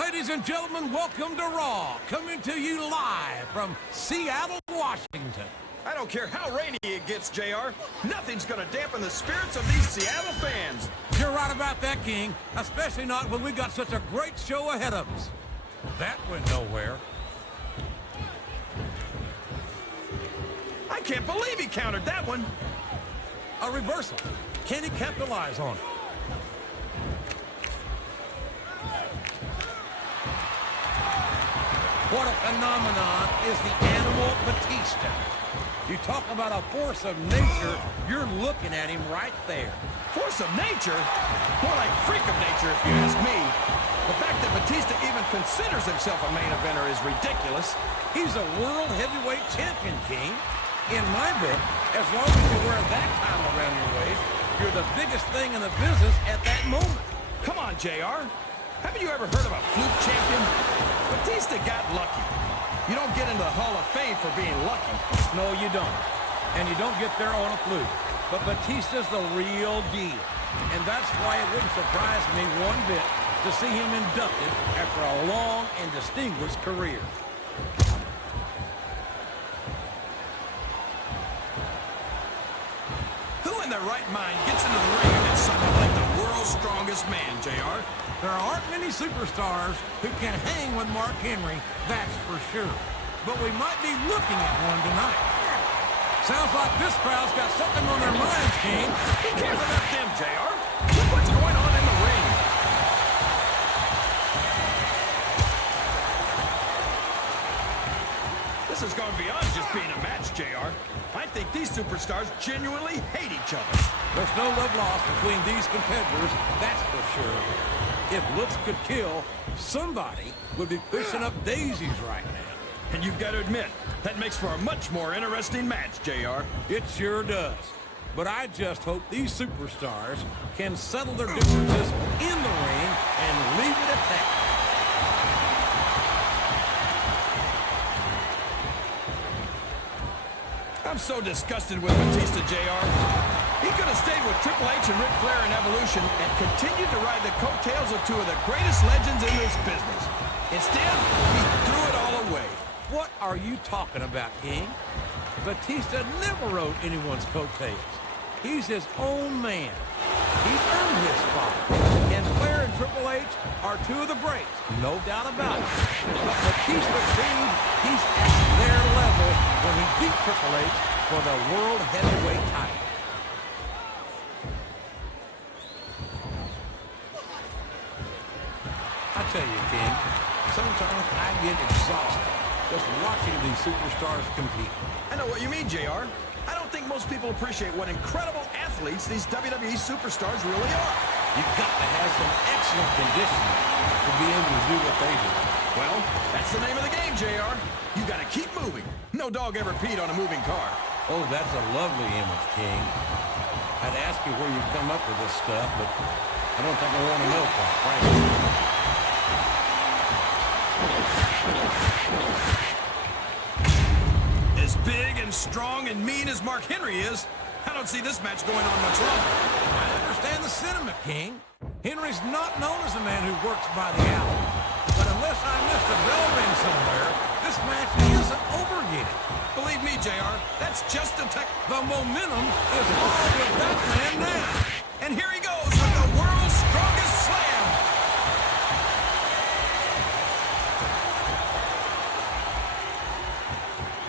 Ladies and gentlemen, welcome to Raw, coming to you live from Seattle, Washington. I don't care how rainy it gets, JR. Nothing's gonna dampen the spirits of these Seattle fans. You're right about that, King, especially not when we got such a great show ahead of us. That went nowhere. I can't believe he countered that one. A reversal. Can he capitalize on it? What a phenomenon is the animal Batista. You talk about a force of nature, you're looking at him right there. Force of nature? More like freak of nature, if you ask me. The fact that Batista even considers himself a main eventer is ridiculous. He's a world heavyweight champion, King. In my book, as long as you wear that title around your waist, you're the biggest thing in the business at that moment. Come on, JR. Haven't you ever heard of a fluke champion? Batista got lucky. You don't get into the Hall of Fame for being lucky. No, you don't. And you don't get there on a fluke. But Batista's the real deal. And that's why it wouldn't surprise me one bit to see him inducted after a long and distinguished career. Who in their right mind gets into the ring against someone like the world's strongest man, JR? There aren't many superstars who can hang with Mark Henry, that's for sure. But we might be looking at one tonight. Sounds like this crowd's got something on their minds, King. Who cares about them, JR? Look what's going on in the ring. This is going beyond just being a match, JR. I think these superstars genuinely hate each other. There's no love lost between these competitors, that's for sure. If looks could kill, somebody would be pushing up daisies right now. And you've got to admit, that makes for a much more interesting match, JR. It sure does. But I just hope these superstars can settle their differences in the ring and leave it at that. I'm so disgusted with Batista, JR. He could have stayed with Triple H and Ric Flair in Evolution and continued to ride the coattails of two of the greatest legends in this business. Instead, he threw it all away. What are you talking about, King? Batista never rode anyone's coattails. He's his own man. He earned his spot. And Flair and Triple H are two of the greats, no doubt about it. But Batista proved he's at their level when he beat Triple H for the World Heavyweight title. I tell you, King, sometimes I get exhausted just watching these superstars compete. I know what you mean, JR. I don't think most people appreciate what incredible athletes these WWE superstars really are. You've got to have some excellent conditioning to be able to do what they do. Well, that's the name of the game, JR. You got to keep moving. No dog ever peed on a moving car. Oh, that's a lovely image, King. I'd ask you where you come up with this stuff, but I don't think I want to know, quite frankly. As big and strong and mean as Mark Henry is, I don't see this match going on much longer. I understand the sentiment, King. Henry's not known as a man who works by the hour. But unless I missed a bell ring somewhere, this match isn't over yet. Believe me, JR, that's just the The momentum is all with that man now. And here he goes with the world's strongest slam.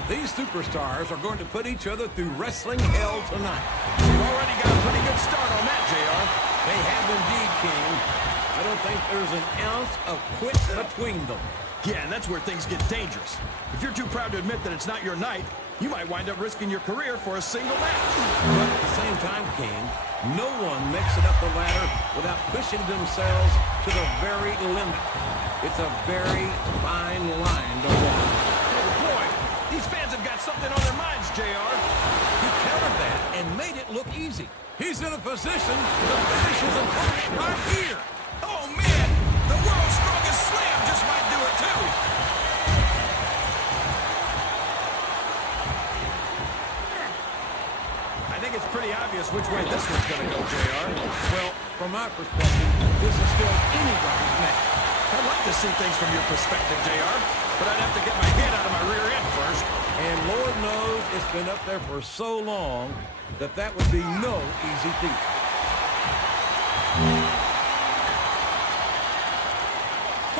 These superstars are going to put each other through wrestling hell tonight. We've already got a pretty good start on that, JR. They have indeed, King. I don't think there's an ounce of quit between them. Yeah, and that's where things get dangerous. If you're too proud to admit that it's not your night, you might wind up risking your career for a single match. But at the same time, King, no one makes it up the ladder without pushing themselves to the very limit. It's a very fine line to walk. Oh, boy, these fans have got something on their minds, JR. He countered that and made it look easy. He's in a position to finish his opponent right here. Oh, man, the world's strongest slam just might do it, too. I think it's pretty obvious which way this one's going to go, JR. Well, from my perspective, this is still anybody's match. I'd like to see things from your perspective, JR, but I'd have to get my head out of my rear end first. And Lord knows it's been up there for so long that that would be no easy feat.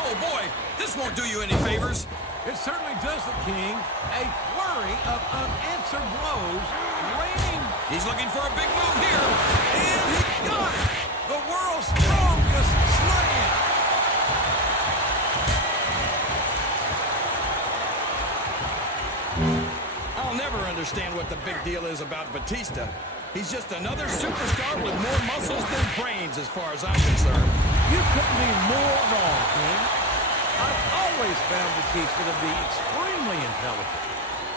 Oh, boy, this won't do you any favors. It certainly doesn't, King. A flurry of unanswered blows raining. He's looking for a big move here. And he got it! The world's strongest slam! I'll never understand what the big deal is about Batista. He's just another superstar with more muscles than brains as far as I'm concerned. You couldn't be more wrong, King. I've always found Batista to be extremely intelligent.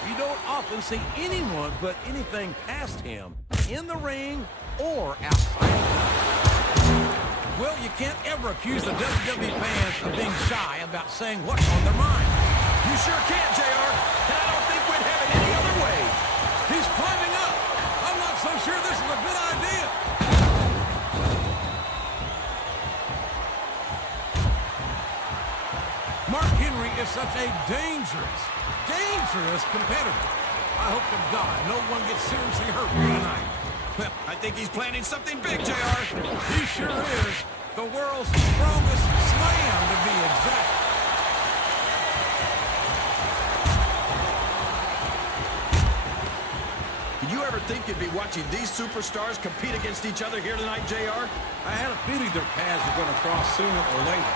You don't often see anyone put anything past him in the ring or outside. Well, you can't ever accuse the WWE fans of being shy about saying what's on their mind. You sure can't, JR, and I don't think we'd have it any other way. He's climbing up. I'm not so sure this is a good idea. Mark Henry is such a dangerous competitor. I hope to God no one gets seriously hurt here tonight. Well, I think he's planning something big, JR. He sure is. The world's strongest slam, to be exact. Did you ever think you'd be watching these superstars compete against each other here tonight, JR? I had a feeling their paths were going to cross sooner or later,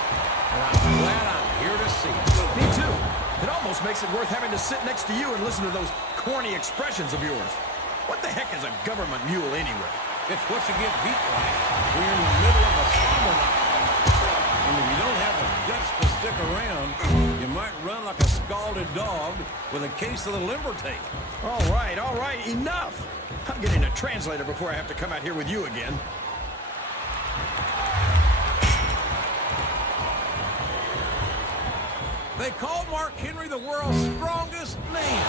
and I'm glad I'm here to see it. Me too. It almost makes it worth having to sit next to you and listen to those corny expressions of yours. What the heck is a government mule anyway? It's what you get beat like when you're in the middle of a slumber night. And if you don't have the guts to stick around, you might run like a scalded dog with a case of the limber tape. All right, enough. I'm getting a translator before I have to come out here with you again. They call Mark Henry the world's strongest man.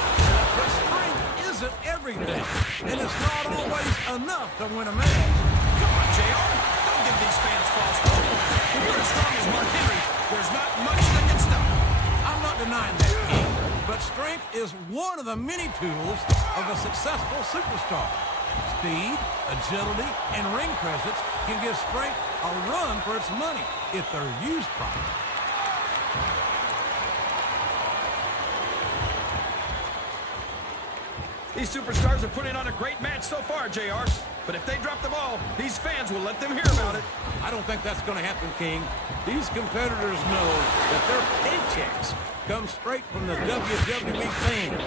But strength isn't everything, and it's not always enough to win a match. Come on, JR. Don't give these fans false hope. When you're as strong as Mark Henry, there's not much that can stop. I'm not denying that, King, but strength is one of the many tools of a successful superstar. Speed, agility, and ring presence can give strength a run for its money if they're used properly. These superstars are putting on a great match so far, JR. But if they drop the ball, these fans will let them hear about it. I don't think that's going to happen, King. These competitors know that their paychecks come straight from the WWE fans.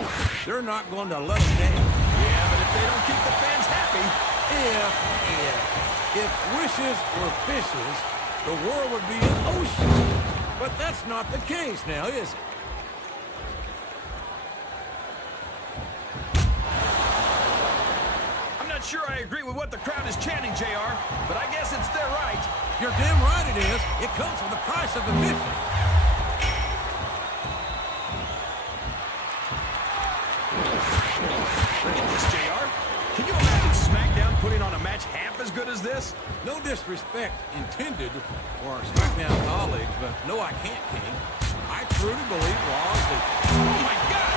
They're not going to let them down. Yeah, but if they don't keep the fans happy... If wishes were fishes, the world would be an ocean. But that's not the case now, is it? Sure, I agree with what the crowd is chanting, JR, but I guess it's their right. You're damn right it is. It comes with the price of admission. Look at this, JR. Can you imagine SmackDown putting on a match half as good as this? No disrespect intended for our SmackDown colleagues, but no, I can't, King. I truly believe Raw is the... Oh, my God!